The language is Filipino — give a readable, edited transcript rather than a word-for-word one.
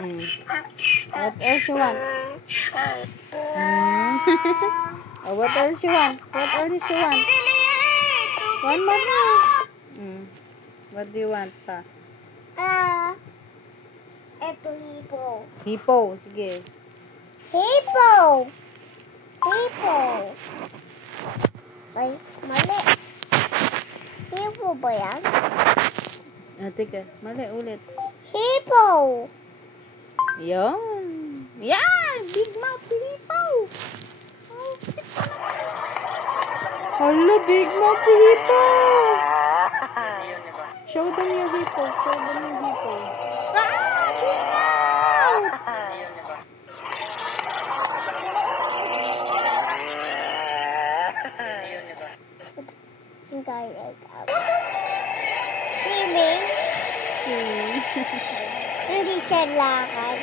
Mm. What else you want? Oh, what else you want? What else you want? One more na. What do you want pa? Ito hippo. Hippo. Sige. Hippo! Hippo! Ay, mali. Hippo ba yan? Teka. Mali ulit. Hippo! Yan. Yan! Big mouth hippo! Hala, big mouth hippo! Show them your hippo. Show them your hippo. Big mouth! Swimming? Hindi siya lakad.